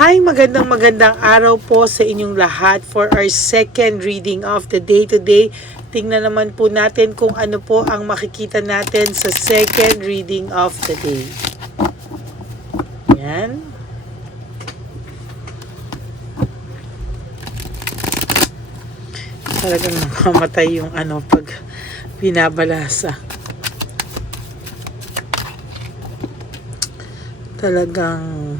Hi, magandang araw po sa inyong lahat for our second reading of the day today. Tingnan naman po natin kung ano po ang makikita natin sa second reading of the day. Yan. Talagang namamatay yung pag binabalasa. Talagang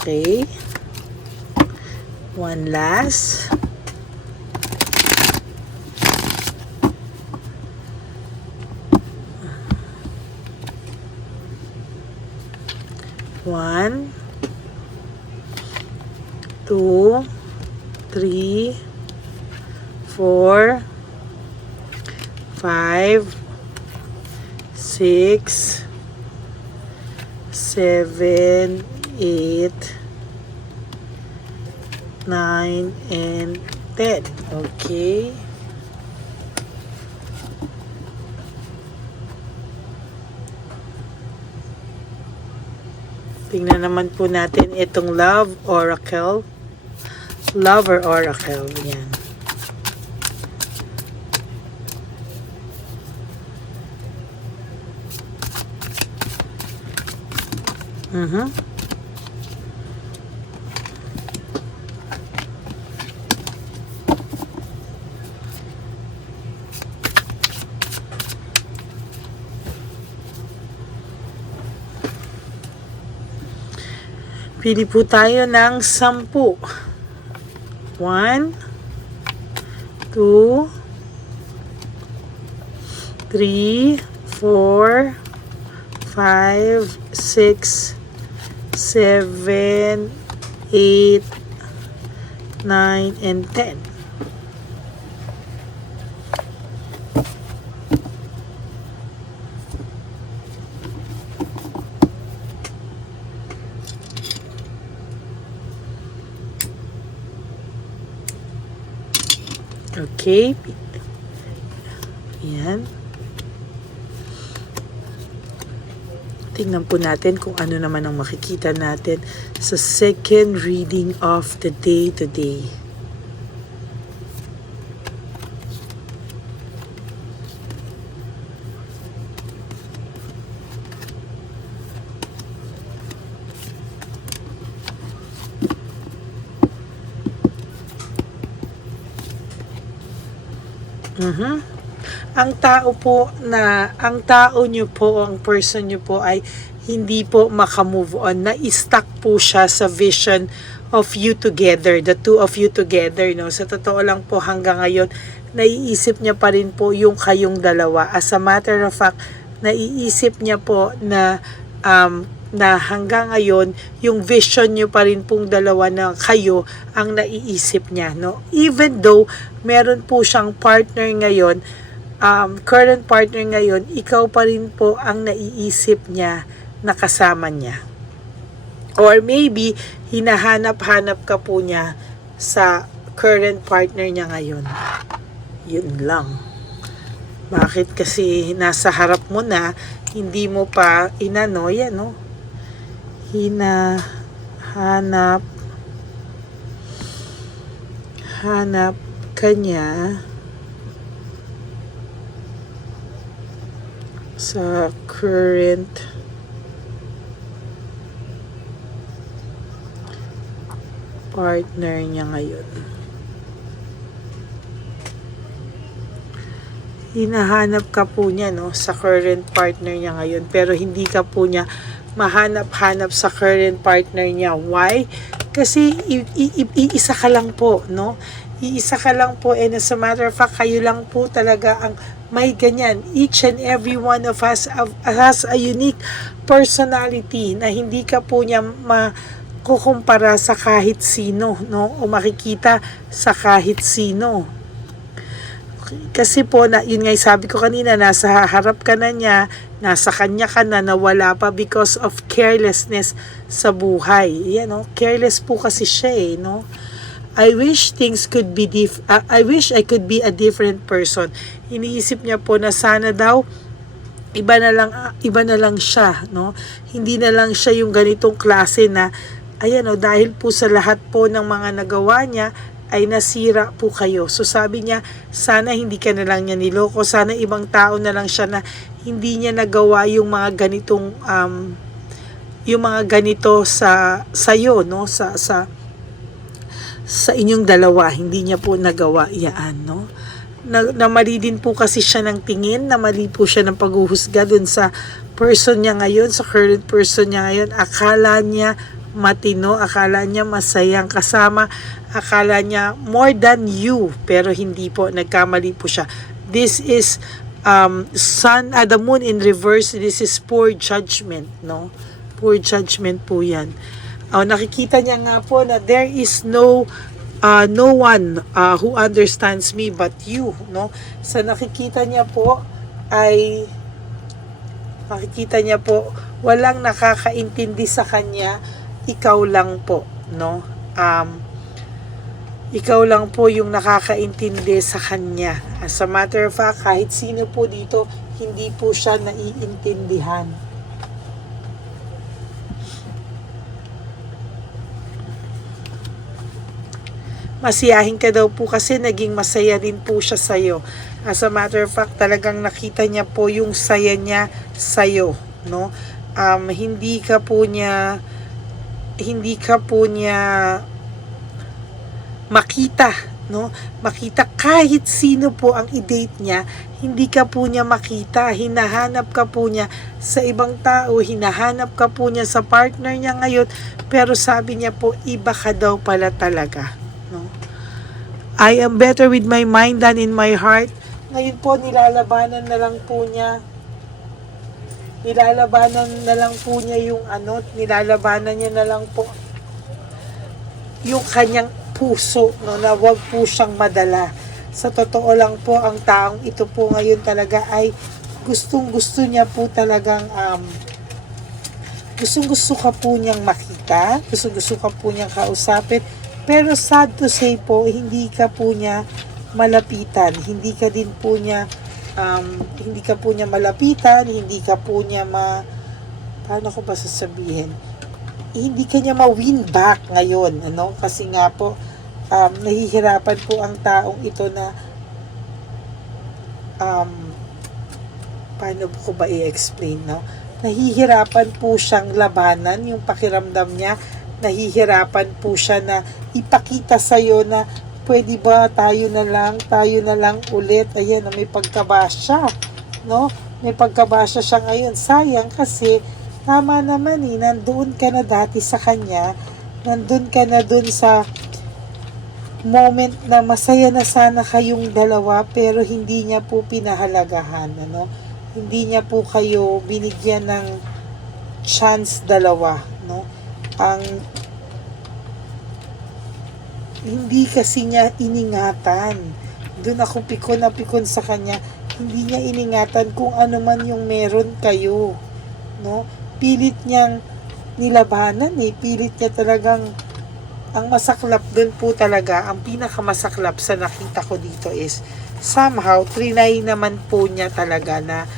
okay. One last. One, 2, 3, 4, 5, 6, 7, 8, 9, and 10. Okay. Tingnan naman po natin itong Love Oracle. Lover Oracle. Yan. Pili po tayo ng 10. 1, 2, 3, 4, 5, 6, 7, 8, 9, and 10. Okay. Yan. Tingnan po natin kung ano naman ang makikita natin sa second reading of the day today. Ang tao nyo po, ang person nyo po ay hindi po makamove on. Na-stuck po siya sa vision of you together, the two of you together, no? Sa totoo lang po hanggang ngayon, naiisip niya pa rin po yung kayong dalawa. As a matter of fact, naiisip niya po na hanggang ngayon, yung vision nyo pa rin pong dalawa na kayo ang naiisip niya, no? Even though meron po siyang partner ngayon, current partner ngayon, ikaw pa rin po ang naiisip niya na kasama niya. Or maybe, hinahanap-hanap ka po niya sa current partner niya ngayon. Yun lang. Bakit kasi nasa harap mo na, hindi mo pa inano, yan, no? Hanap ka niya sa current partner niya ngayon. Hinahanap ka po niya, no, sa current partner niya ngayon, pero hindi ka po niya mahanap-hanap sa current partner niya. Why? Kasi iisa ka lang po, no? Iisa ka lang po, and as a matter of fact, kayo lang po talaga ang may ganyan. Each and every one of us has a unique personality na hindi ka po niya makukumpara sa kahit sino, no? O makikita sa kahit sino. Kasi po, yun nga yung sabi ko kanina, nasa harap ka na niya, nasa kanya ka na, nawala pa because of carelessness sa buhay. Yan, no? Careless po kasi siya eh, no? I wish things could be I wish I could be a different person. Iniisip niya po na sana daw iba na lang siya, no? Hindi na lang siya yung ganitong klase na ayan, no, dahil po sa lahat po ng mga nagawa niya ay nasira po kayo. So sabi niya, sana hindi ka na lang niya niloko, sana ibang tao na lang siya na hindi niya nagawa yung mga ganitong yung mga ganito sa sayo, no? Sa inyong dalawa, hindi niya po nagawa yan, no? Namali din po kasi siya ng tingin, namali po siya ng paghuhusga dun sa person niya ngayon, sa current person niya ngayon. Akala niya matino, akala niya masayang kasama, akala niya more than you, pero hindi po, nagkamali po siya. This is the moon in reverse. This is poor judgment, no? Poor judgment po yan. Nakikita niya nga po na there is no one who understands me but you, no? Sa nakikita niya po walang nakakaintindi sa kanya, ikaw lang po, no? Ikaw lang po yung nakakaintindi sa kanya. As a matter of fact, kahit sino po dito, hindi po siya naiintindihan. Masiyahin ka daw po kasi naging masaya din po siya sa'yo. As a matter of fact, talagang nakita niya po yung saya niya sa'yo, no? Hindi ka po niya makita, no? Makita kahit sino po ang i-date niya, hindi ka po niya makita. Hinahanap ka po niya sa ibang tao, hinahanap ka po niya sa partner niya ngayon, pero sabi niya po, iba ka daw pala talaga. No? I am better with my mind than in my heart. Ngayon po, nilalabanan na lang po niya yung nilalabanan niya na lang po yung kanyang puso, no, na wag po siyang madala. Sa totoo lang po, ang taong ito po ngayon talaga ay gustong-gusto niya po talagang gustong-gusto ka po niyang makita, gustong-gusto ka po niyang kausapin. Pero sad to say po, hindi ka po niya malapitan. Hindi ka po niya malapitan, hindi ka po niya paano ko ba sasabihin? Hindi ka niya ma-win back ngayon, ano? Kasi nga po, nahihirapan po ang taong ito na paano ko ba i-explain, no? Nahihirapan po siyang labanan yung pakiramdam niya. Nahihirapan po siya na ipakita sa'yo na pwede ba tayo na lang ulit. Ayan, may pagkabasya, no? May pagkabasya siya ngayon. Sayang kasi tama naman nandoon ka na dati sa kanya, nandun ka na dun sa moment na masaya na sana kayong dalawa, pero hindi niya po pinahalagahan, ano? Hindi niya po kayo binigyan ng chance dalawa, no? Hindi kasi niya iningatan. Doon ako pikon na pikon sa kanya. Hindi niya iningatan kung ano man yung meron kayo, no? Pilit niyang nilabanan pilit niya talagang, ang masaklap doon po talaga, ang pinakamasaklap sa nakita ko dito is somehow trinay naman po niya talaga na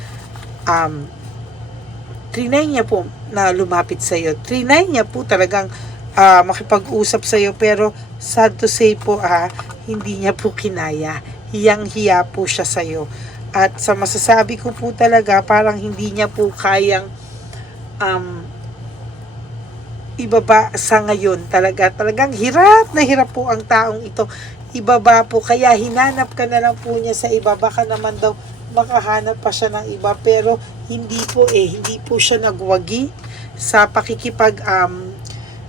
trinay niya po na lumapit sa iyo. Trinay niya po talagang makipag-usap sa iyo, pero sad to say po hindi niya po kinaya. Hiyang-hiya po siya sa iyo. At sa masasabi ko po talaga, parang hindi niya po kayang ibaba sa ngayon. Talagang hirap na hirap po ang taong ito. Ibaba po, kaya hinanap ka na lang po niya sa iba. Baka naman daw makahanap pa siya ng iba, pero hindi po siya nagwagi sa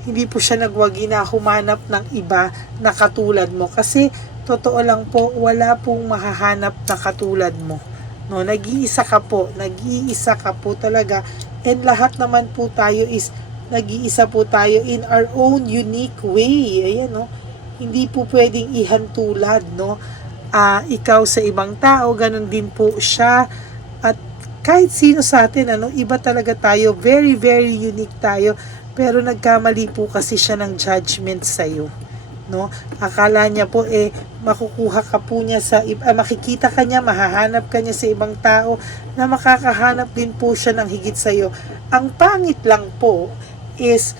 hindi po siya nagwagi na humanap ng iba na katulad mo, kasi totoo lang po, wala pong mahahanap na katulad mo, no? Nag-iisa ka po talaga, and lahat naman po tayo is nag-iisa po tayo in our own unique way. Ayan, no? Hindi po pwedeng ihantulad, no? ikaw sa ibang tao, ganun din po siya. At kahit sino sa atin, iba talaga tayo, very very unique tayo, pero nagkamali po kasi siya ng judgment sa'yo, no? Akala niya po makukuha ka po niya makikita ka niya, mahahanap ka niya sa ibang tao, na makakahanap din po siya ng higit sa'yo. Ang pangit lang po is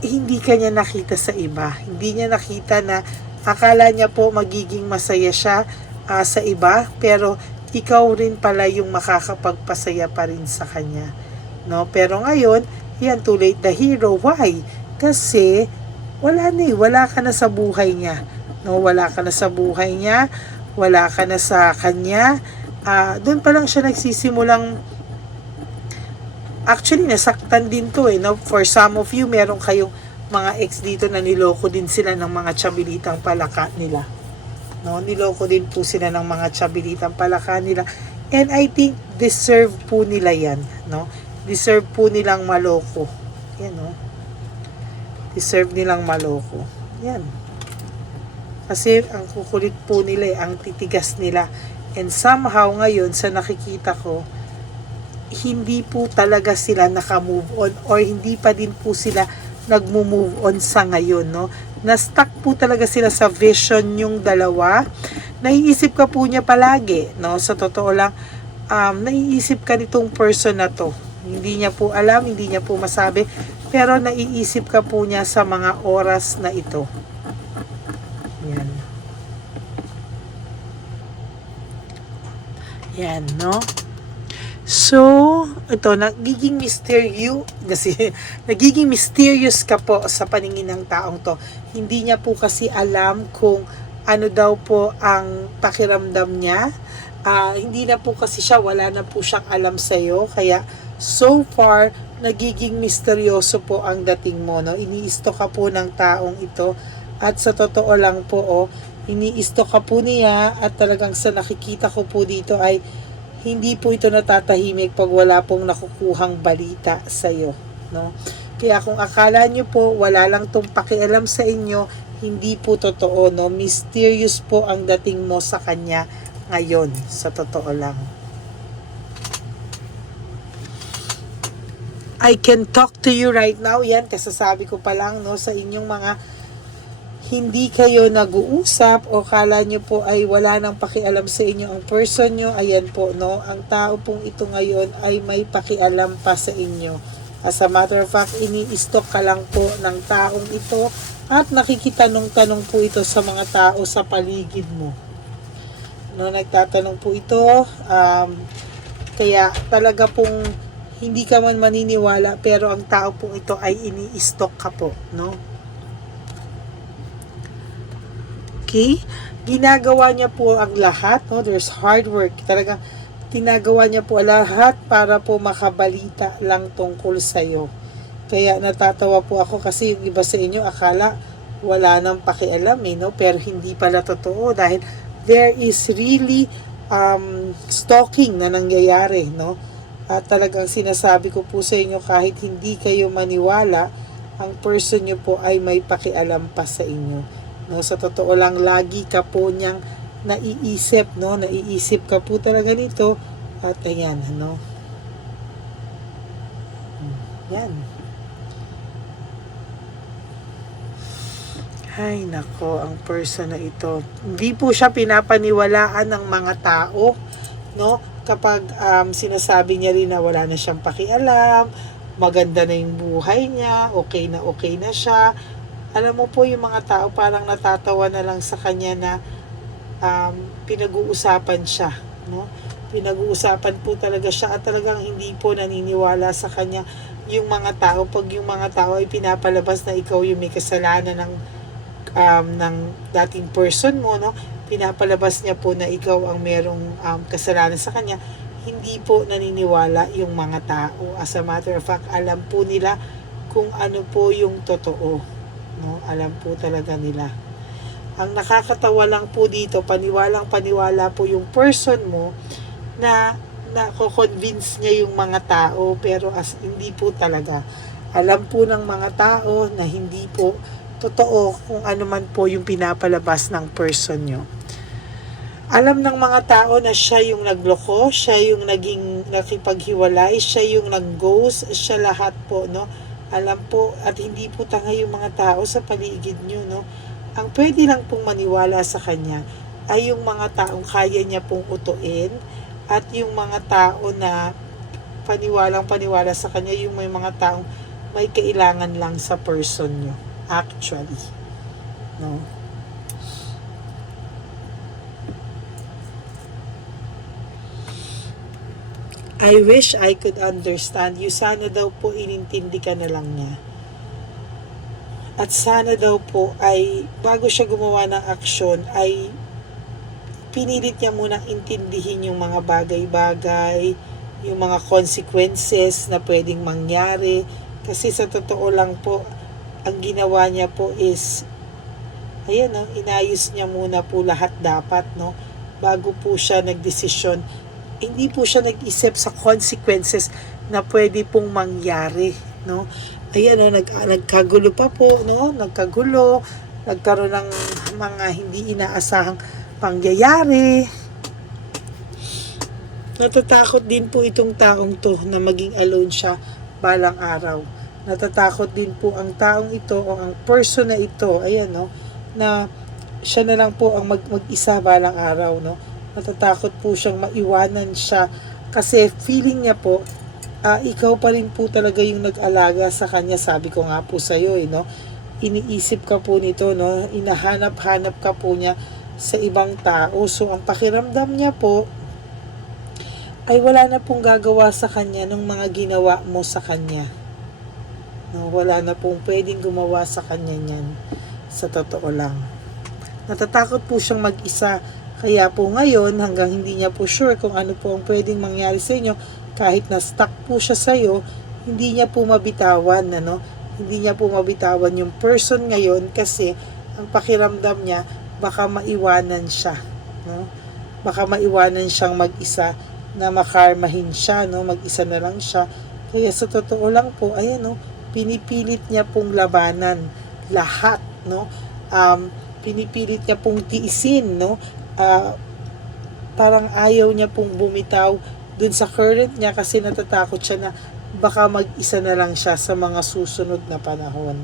hindi ka niya nakita sa iba, hindi niya nakita na akala niya po magiging masaya siya sa iba, pero ikaw rin pala yung makakapagpasaya pa rin sa kanya, no? Pero ngayon, yan, too late the hero. Why? Kasi wala ka na sa buhay niya, no? Wala ka na sa buhay niya, wala ka na sa kanya. Doon pa lang siya nagsisimulang, actually nasaktan din to, no? For some of you, meron kayong mga ex dito na niloko din sila ng mga tiyabilitang palaka nila, no? Niloko din po sila ng mga tiyabilitang palaka nila, and I think deserve po nila yan, no? Deserve po nilang maloko yan, no? Deserve nilang maloko yan, kasi ang kukulit po nila, ang titigas nila, and somehow ngayon sa nakikita ko, hindi po talaga sila nakamove on, or hindi pa din po sila nagmo-move on sa ngayon, no? Na-stuck po talaga sila sa vision yung dalawa. Naiisip ka po niya palagi, no? Sa totoo lang, naiisip ka nitong person na to. Hindi niya po alam, hindi niya po masabi, pero naiisip ka po niya sa mga oras na ito. Yan. Yan, no? So, ito, nagiging mysterious ka po sa paningin ng taong to. Hindi niya po kasi alam kung ano daw po ang pakiramdam niya. Hindi na po kasi siya, wala na po siyang alam sa'yo. Kaya, so far, nagiging misteryoso po ang dating mo, no? Iniisto ka po ng taong ito. At sa totoo lang po, iniisto ka po niya, at talagang sa nakikita ko po dito ay hindi po ito natatahimik pag wala pong nakukuhang balita sa iyo, no? Kaya kung akala nyo po wala lang tong pakialam sa inyo, hindi po totoo, no? Mysterious po ang dating mo sa kanya ngayon, sa totoo lang. I can talk to you right now. Yan, kasasabi ko pa lang, no, sa inyong mga hindi kayo nag-uusap o kala nyo po ay wala nang pakialam sa inyo ang person nyo. Ayan po, no, ang tao pong ito ngayon ay may pakialam pa sa inyo. As a matter of fact, ini-stalk ka lang po ng taong ito at nakikitanong-tanong po ito sa mga tao sa paligid mo, no? Nagtatanong po ito, kaya talaga pong hindi ka man maniniwala, pero ang tao pong ito ay ini-stalk ka po, no? Okay? Ginagawa niya po ang lahat, no? There's hard work. Talagang tinagawa niya po lahat para po makabalita lang tungkol sa'yo. Kaya natatawa po ako kasi yung iba sa inyo akala wala nang pakialam, no? Pero hindi pala totoo dahil there is really stalking na nangyayari, no? At talagang sinasabi ko po sa inyo, kahit hindi kayo maniwala, ang person nyo po ay may pakialam pa sa inyo. No, sa totoo lang, lagi ka po niyang naiisip, no? Naiisip ka po talaga nito. At ayan, no? Yan. Ay, nako, ang person na ito. Hindi po siya pinapaniwalaan ng mga tao, no? Kapag sinasabi niya rin na wala na siyang pakialam, maganda na yung buhay niya, okay na siya. Alam mo po, yung mga tao parang natatawa na lang sa kanya na pinag-uusapan siya, no? Pinag-uusapan po talaga siya at talagang hindi po naniniwala sa kanya yung mga tao. Pag yung mga tao ay pinapalabas na ikaw yung may kasalanan ng dating person mo, no? Pinapalabas niya po na ikaw ang merong kasalanan sa kanya. Hindi po naniniwala yung mga tao. As a matter of fact, alam po nila kung ano po yung totoo. No, alam po talaga nila. Ang nakakatawa lang po dito, paniwalang-paniwala po yung person mo na nako-convince niya yung mga tao, pero hindi po talaga. Alam po ng mga tao na hindi po totoo kung ano man po yung pinapalabas ng person nyo. Alam ng mga tao na siya yung nagloko, siya yung naging nakipaghiwalay, siya yung nag-ghost, siya lahat po, no? Alam po, at hindi po tanga yung mga tao sa paligid nyo, no? Ang pwede lang pong maniwala sa kanya ay yung mga taong kaya niya pong utuin, at yung mga tao na paniwalang-paniwala sa kanya, yung may mga taong may kailangan lang sa person nyo. Actually. No? I wish I could understand you. Sana daw po inintindi ka na lang niya. At sana daw po ay bago siya gumawa ng aksyon ay pinilit niya munang intindihin yung mga bagay-bagay, yung mga consequences na pwedeng mangyari. Kasi sa totoo lang po, ang ginawa niya po is, ayan, no, inayos niya muna po lahat dapat, no, bago po siya nagdesisyon. Hindi po siya nag-isip sa consequences na pwede pong mangyari, no. Ayan, no, nagkagulo pa po, no, nagkaroon ng mga hindi inaasahang pangyayari. Natatakot din po itong taong to na maging alone siya balang araw. Natatakot din po ang taong ito o ang person na ito, ayan, no, na siya na lang po ang mag-isa balang araw, no. Natatakot po siyang maiwanan siya kasi feeling niya po, ikaw pa rin po talaga yung nag-alaga sa kanya. Sabi ko nga po sa iyo, no, iniisip ka po nito, no, inahanap-hanap ka po niya sa ibang tao. So ang pakiramdam niya po ay wala na pong gagawa sa kanya ng mga ginawa mo sa kanya. No, wala na pong pwedeng gumawa sa kanya niyan, sa totoo lang. Natatakot po siyang mag-isa. Kaya po ngayon, hanggang hindi niya po sure kung ano po ang pwedeng mangyari sa inyo, kahit na stuck po siya sa iyo, hindi niya po mabitawan, ano? Hindi niya po mabitawan yung person ngayon kasi ang pakiramdam niya, baka maiwanan siya, no? Baka maiwanan siyang mag-isa, na makarmahin siya, no? Mag-isa na lang siya. Kaya sa totoo lang po, ayan, no, pinipilit niya pong labanan lahat, no? Pinipilit niya pong tiisin, no? Parang ayaw niya pong bumitaw dun sa current niya kasi natatakot siya na baka mag-isa na lang siya sa mga susunod na panahon.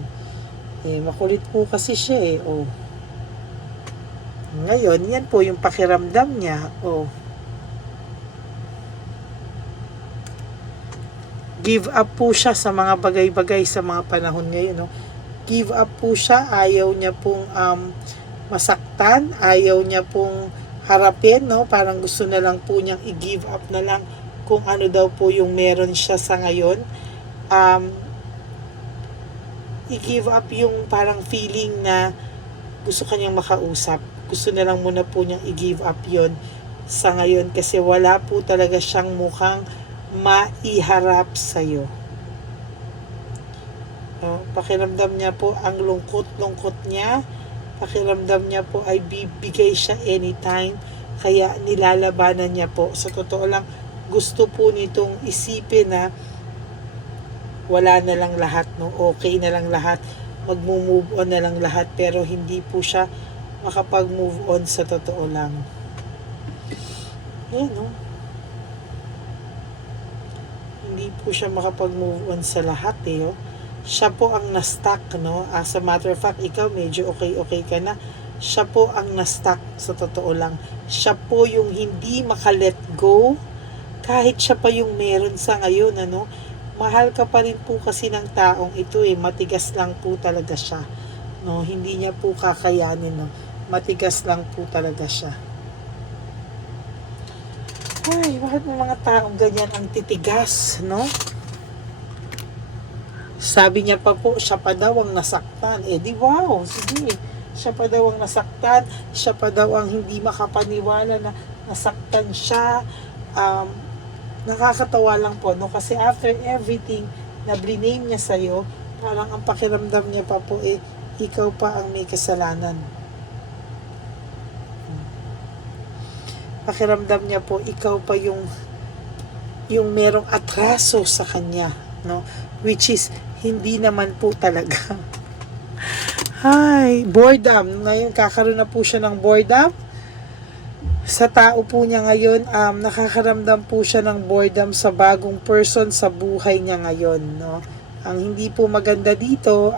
Makulit po kasi siya, oh. Ngayon, yan po yung pakiramdam niya, oh. Give up po siya sa mga bagay-bagay sa mga panahon ngayon, no? Give up po siya, ayaw niya pong masaktan, ayaw niya pong harapin, no? Parang gusto na lang po niyang i-give up na lang kung ano daw po yung meron siya sa ngayon. I-give up yung parang feeling na gusto kanyang makausap. Gusto na lang muna po niyang i-give up yon sa ngayon kasi wala po talaga siyang mukhang maiharap sa'yo. Pakiramdam niya po ang lungkot-lungkot niya. Pakiramdam niya po ay bibigay siya anytime, kaya nilalabanan niya po. Sa totoo lang, gusto po nitong isipin na wala na lang lahat, no? Okay na lang lahat, magmo-move on na lang lahat, pero hindi po siya makapag-move on sa totoo lang. Ayan, no? Hindi po siya makapag-move on sa lahat, oh. Siya po ang na-stuck, no? As a matter of fact, ikaw medyo okay ka na. Siya po ang na-stuck sa totoo lang. Siya po yung hindi maka-let go kahit siya pa yung meron sa ngayon, ano? Mahal ka pa rin po kasi ng taong ito, matigas lang po talaga siya, no? Hindi niya po kakayanin, no? Matigas lang po talaga siya. Ay, bakit mga taong ganyan ang titigas, no? Sabi niya pa po, siya pa daw ang nasaktan. Di wow, sige. Siya pa daw ang nasaktan. Siya pa daw ang hindi makapaniwala na nasaktan siya. Nakakatawa lang po, no? Kasi after everything na briname niya sa'yo, parang ang pakiramdam niya pa po, ikaw pa ang may kasalanan. Pakiramdam niya po, ikaw pa yung merong atraso sa kanya, no? Which is, hindi naman po talaga. Hi, boredom. Ngayon, kakaroon na po siya ng boredom. Sa tao po niya ngayon, nakakaramdam po siya ng boredom sa bagong person sa buhay niya ngayon, no? Ang hindi po maganda dito,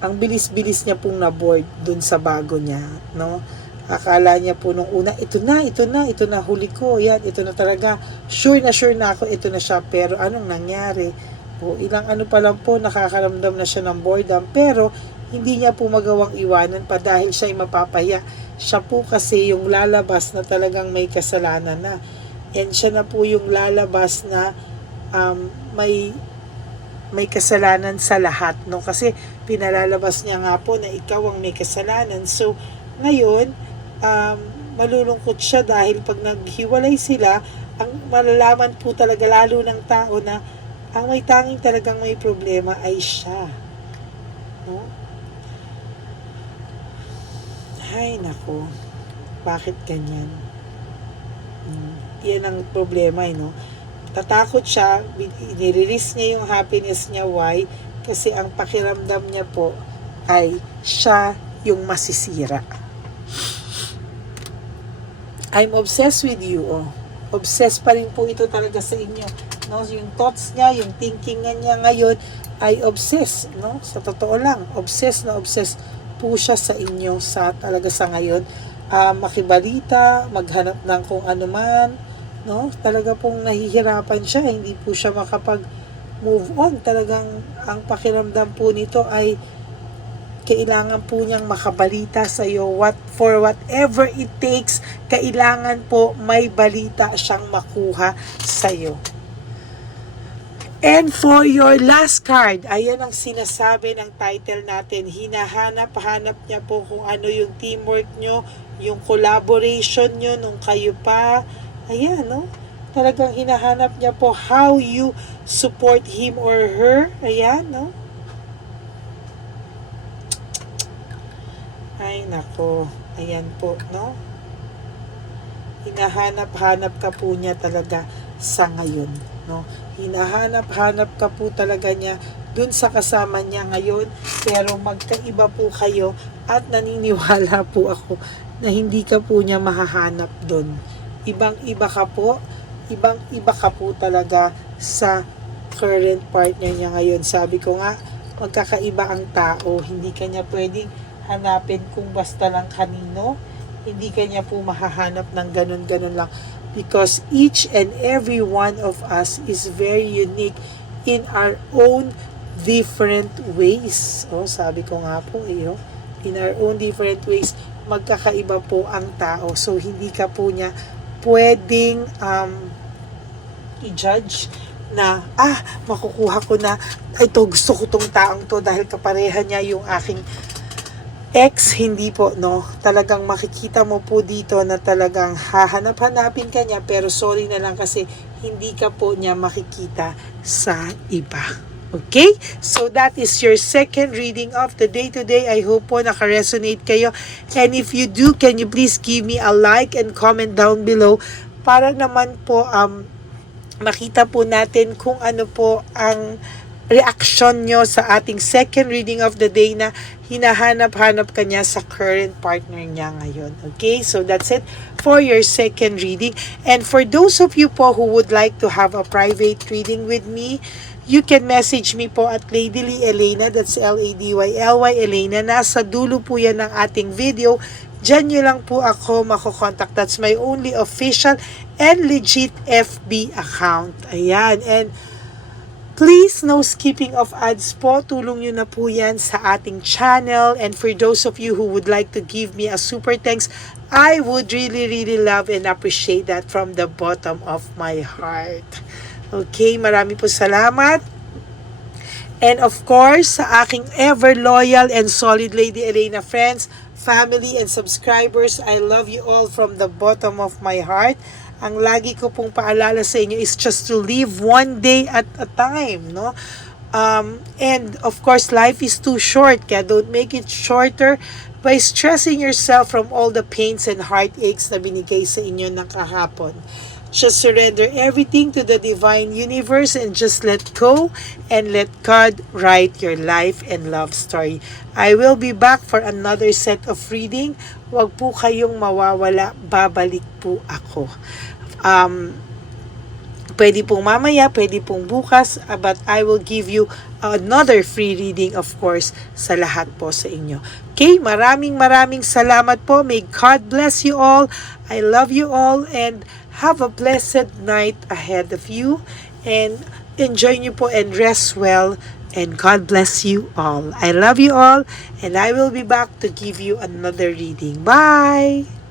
ang bilis-bilis niya pong na-bored dun sa bago niya, no? Akala niya po nung una, ito na, huli ko, yan, ito na talaga, sure na ako, ito na siya, pero anong nangyari? O, ilang ano pa lang po, nakakaramdam na siya ng boredom, pero hindi niya po magawang iwanan pa dahil siya ay mapapaya. Siya po kasi yung lalabas na talagang may kasalanan na. And siya na po yung lalabas na may kasalanan sa lahat, no? Kasi pinalalabas niya nga po na ikaw ang may kasalanan. So, ngayon, malulungkot siya dahil pag naghiwalay sila, ang malalaman po talaga lalo ng tao na ang may tanging talagang may problema ay siya. No? Ay, nako. Bakit ganyan? Yan ang problema, no? Tatakot siya, nirelease niya yung happiness niya. Why? Kasi ang pakiramdam niya po ay siya yung masisira. I'm obsessed with you, oh. Obsessed pa rin po ito talaga sa inyo. No? Yung thoughts niya, yung thinking niya ngayon ay obsessed, no? Sa totoo lang, obsessed po siya sa inyo talaga sa ngayon. Makibalita, maghanap ng kung ano man, no? Talaga pong nahihirapan siya, hindi po siya makapag-move on. Talagang ang pakiramdam po nito ay kailangan po niyang makabalita sa iyo, for whatever it takes, kailangan po may balita siyang makuha sa iyo. And for your last card, ayan ang sinasabi ng title natin. Hinahanap-hanap niya po kung ano yung teamwork nyo, yung collaboration nyo nung kayo pa. Ayan, no? Talagang hinahanap niya po how you support him or her. Ayan, no? Ay, nako. Ayan po, no? Hinahanap-hanap ka po niya talaga sa ngayon, no? Hinahanap-hanap ka po talaga niya dun sa kasama niya ngayon, pero magkaiba po kayo at naniniwala po ako na hindi ka po niya mahahanap dun. Ibang-iba ka po talaga sa current partner niya ngayon. Sabi ko nga, magkakaiba ang tao, hindi ka niya pwedeng hanapin kung basta lang kanino, hindi ka niya po mahahanap ng ganun-ganun lang, because each and every one of us is very unique in our own different ways. Sabi ko nga po, in our own different ways, magkakaiba po ang tao. So, hindi ka po niya pwedeng i-judge na, makukuha ko na, ito, gusto ko tong taong to dahil kapareha niya yung aking ex. Hindi po, no? Talagang makikita mo po dito na talagang hahanap-hanapin ka niya, pero sorry na lang kasi hindi ka po niya makikita sa iba. Okay? So that is your second reading of the day today. I hope po naka-resonate kayo. And if you do, can you please give me a like and comment down below para naman po makita po natin kung ano po ang reaction nyo sa ating second reading of the day na hinahanap-hanap ka niya sa current partner niya ngayon. Okay? So that's it for your second reading. And for those of you po who would like to have a private reading with me, you can message me po at Ladyly Elena, that's Ladyly Elena. Nasa dulo po yan ng ating video. Diyan nyo lang po ako makokontakt. That's my only official and legit FB account. Ayan. And please, no skipping of ads po. Tulong nyo na po yan sa ating channel. And for those of you who would like to give me a super thanks, I would really, really love and appreciate that from the bottom of my heart. Okay, marami po salamat. And of course, sa aking ever loyal and solid Lady Elena friends, family and subscribers, I love you all from the bottom of my heart. Ang lagi ko pong paalala sa inyo is just to live one day at a time, no? And of course, life is too short, kaya don't make it shorter by stressing yourself from all the pains and heartaches na binigay sa inyo ng kahapon. Just surrender everything to the divine universe and just let go and let God write your life and love story. I will be back for another set of reading. Huwag po kayong mawawala. Babalik po ako. Pwede pong mamaya, pwede pong bukas, but I will give you another free reading, of course, sa lahat po sa inyo. Okay, maraming salamat po. May God bless you all. I love you all and have a blessed night ahead of you. And enjoy nyo po and rest well. And God bless you all. I love you all and I will be back to give you another reading. Bye!